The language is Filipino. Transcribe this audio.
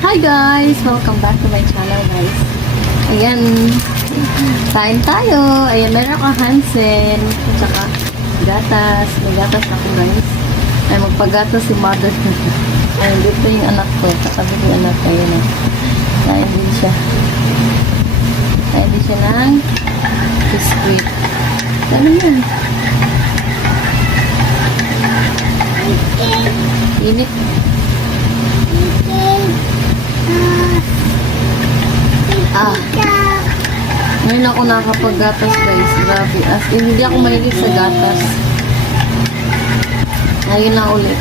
Hi guys! Welcome back to my channel guys. Ayan, kain tayo. Ayan, meron akong Hansen. At saka gatas. May gatas ako guys. Ay, magpagatas si mother. Ayan, dito yung anak ko. Katabi ko yung anak ko. Ayan o. Kain din siya. Kain din siya ng biscuit. Ano yan? Init. Ngayon ako nakapag-gatas guys. Grabe. As in, hindi ako mahilig sa gatas. Ngayon na ulit.